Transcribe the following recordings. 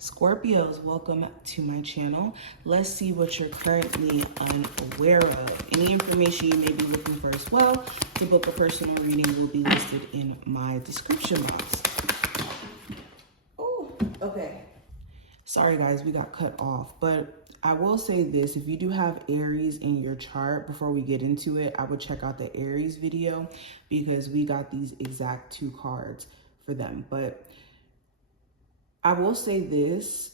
Scorpios, welcome to my channel. Let's see what you're currently unaware of. Any information you may be looking for as well to book a personal reading will be listed in my description box. Oh, okay. Sorry guys, we got cut off, but I will say this. If you do have Aries in your chart, before we get into it, I would check out the Aries video because we got these exact two cards for them. But I will say this,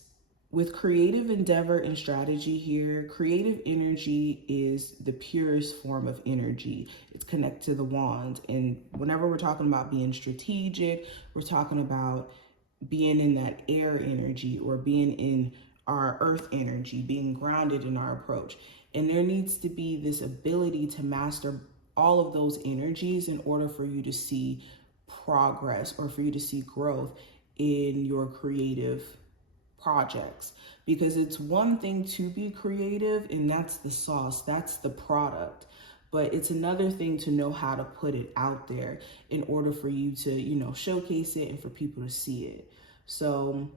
with creative endeavor and strategy here, creative energy is the purest form of energy. It's connected to the wand. And whenever we're talking about being strategic, we're talking about being in that air energy or being in our earth energy, being grounded in our approach. And there needs to be this ability to master all of those energies in order for you to see progress or for you to see growth in your creative projects. Because it's one thing to be creative, and that's the sauce, that's the product. But it's another thing to know how to put it out there in order for you to, showcase it and for people to see it. So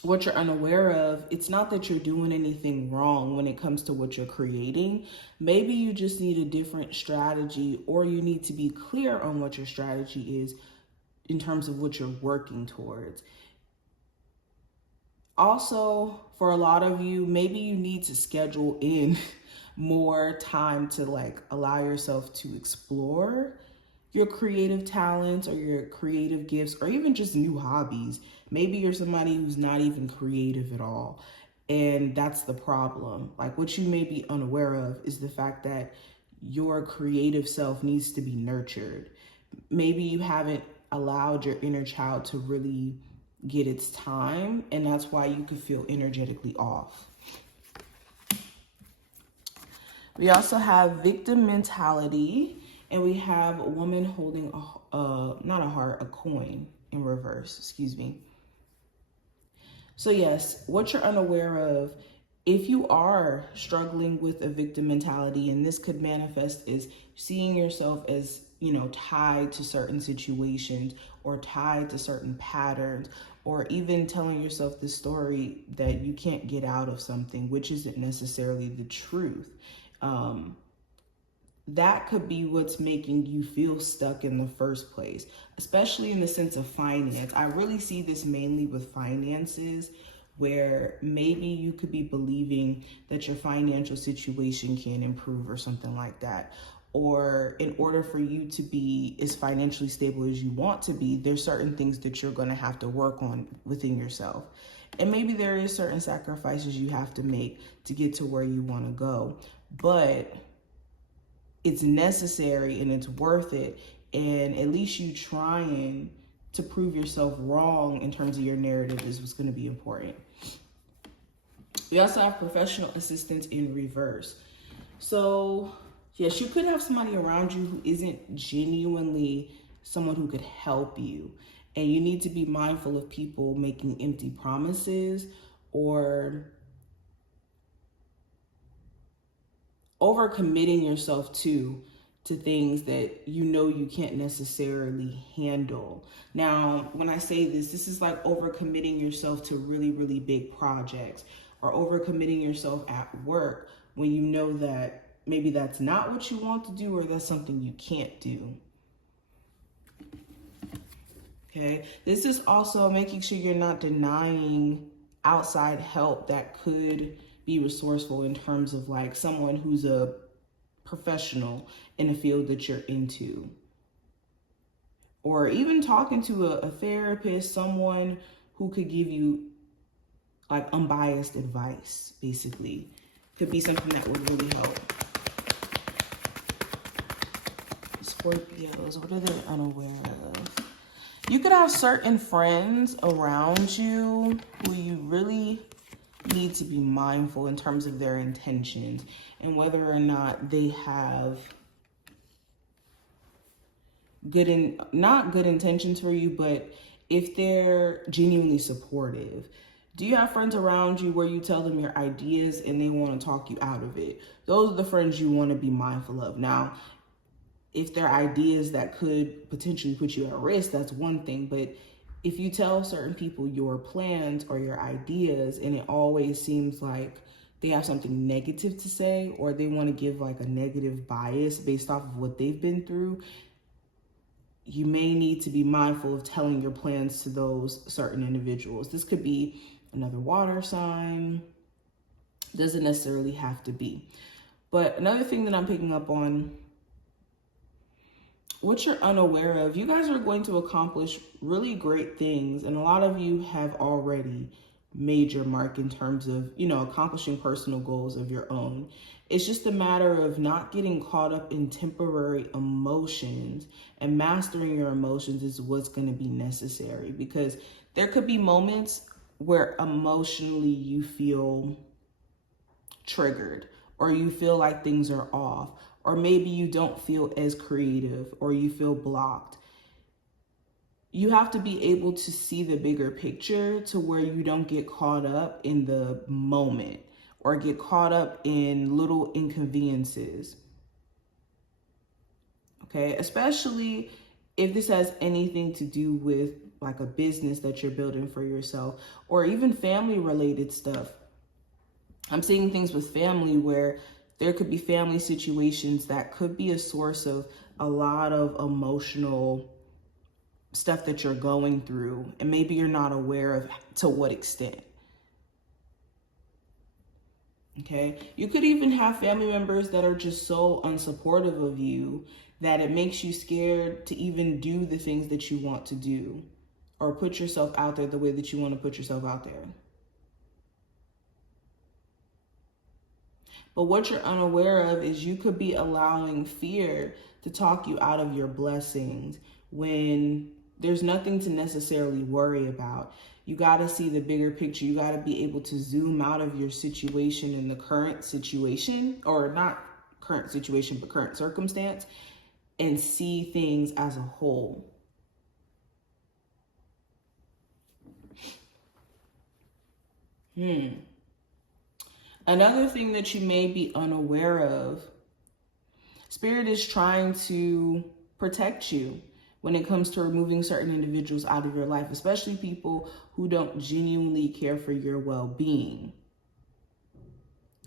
what you're unaware of, it's not that you're doing anything wrong when it comes to what you're creating. Maybe you just need a different strategy, or you need to be clear on what your strategy is in terms of what you're working towards. Also, for a lot of you, maybe you need to schedule in more time to allow yourself to explore your creative talents or your creative gifts, or even just new hobbies. Maybe you're somebody who's not even creative at all. And that's the problem. What you may be unaware of is the fact that your creative self needs to be nurtured. Maybe you haven't allowed your inner child to really get its time, and that's why you could feel energetically off. We also have victim mentality, and we have a woman holding a coin in reverse, excuse me. So yes, what you're unaware of, if you are struggling with a victim mentality, and this could manifest as seeing yourself as tied to certain situations or tied to certain patterns, or even telling yourself the story that you can't get out of something, which isn't necessarily the truth. That could be what's making you feel stuck in the first place, especially in the sense of finance. I really see this mainly with finances, where maybe you could be believing that your financial situation can improve or something like that. Or in order for you to be as financially stable as you want to be, there's certain things that you're going to have to work on within yourself. And maybe there is certain sacrifices you have to make to get to where you want to go. But it's necessary and it's worth it. And at least you trying to prove yourself wrong in terms of your narrative is what's going to be important. We also have professional assistance in reverse. So yes, you could have somebody around you who isn't genuinely someone who could help you. And you need to be mindful of people making empty promises or overcommitting yourself to things that you can't necessarily handle. Now, when I say this is like overcommitting yourself to really, really big projects, or overcommitting yourself at work when you know that maybe that's not what you want to do, or that's something you can't do. Okay, this is also making sure you're not denying outside help that could be resourceful in terms of someone who's a professional in a field that you're into. Or even talking to a therapist, someone who could give you unbiased advice, basically. Could be something that would really help. Scorpios, what are they unaware of? You could have certain friends around you who you really need to be mindful in terms of their intentions and whether or not they have not good intentions for you, but if they're genuinely supportive. Do you have friends around you where you tell them your ideas and they want to talk you out of it? Those are the friends you want to be mindful of. Now, if they're ideas that could potentially put you at risk, that's one thing. But if you tell certain people your plans or your ideas and it always seems like they have something negative to say, or they want to give like a negative bias based off of what they've been through, you may need to be mindful of telling your plans to those certain individuals. This could be another water sign, doesn't necessarily have to be. But another thing that I'm picking up on, what you're unaware of, you guys are going to accomplish really great things. And a lot of you have already made your mark in terms of, accomplishing personal goals of your own. It's just a matter of not getting caught up in temporary emotions, and mastering your emotions is what's going to be necessary, because there could be moments where emotionally you feel triggered, or you feel like things are off, or maybe you don't feel as creative, or you feel blocked. You have to be able to see the bigger picture to where you don't get caught up in the moment or get caught up in little inconveniences. Okay, especially if this has anything to do with like a business that you're building for yourself, or even family related stuff. I'm seeing things with family where there could be family situations that could be a source of a lot of emotional stuff that you're going through, and maybe you're not aware of to what extent. Okay, you could even have family members that are just so unsupportive of you that it makes you scared to even do the things that you want to do, or put yourself out there the way that you want to put yourself out there. But what you're unaware of is you could be allowing fear to talk you out of your blessings when there's nothing to necessarily worry about. You got to see the bigger picture. You got to be able to zoom out of your situation in the current situation, or not current situation, but current circumstance, and see things as a whole. Another thing that you may be unaware of, Spirit is trying to protect you when it comes to removing certain individuals out of your life, especially people who don't genuinely care for your well-being.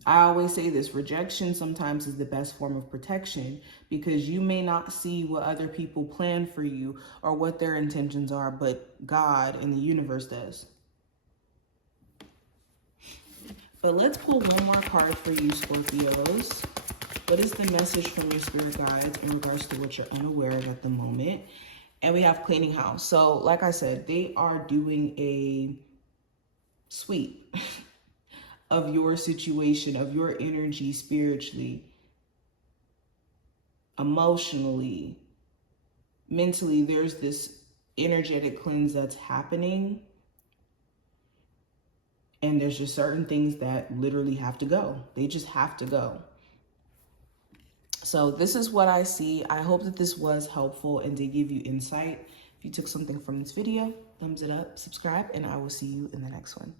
I always say this, rejection sometimes is the best form of protection, because you may not see what other people plan for you or what their intentions are, but God and the universe does. But let's pull one more card for you, Scorpios. What is the message from your spirit guides in regards to what you're unaware of at the moment? And we have cleaning house. So like I said, they are doing a sweep of your situation, of your energy spiritually, emotionally, mentally. There's this energetic cleanse that's happening. And there's just certain things that literally have to go. They just have to go. So this is what I see. I hope that this was helpful and did give you insight. If you took something from this video, thumbs it up, subscribe, and I will see you in the next one.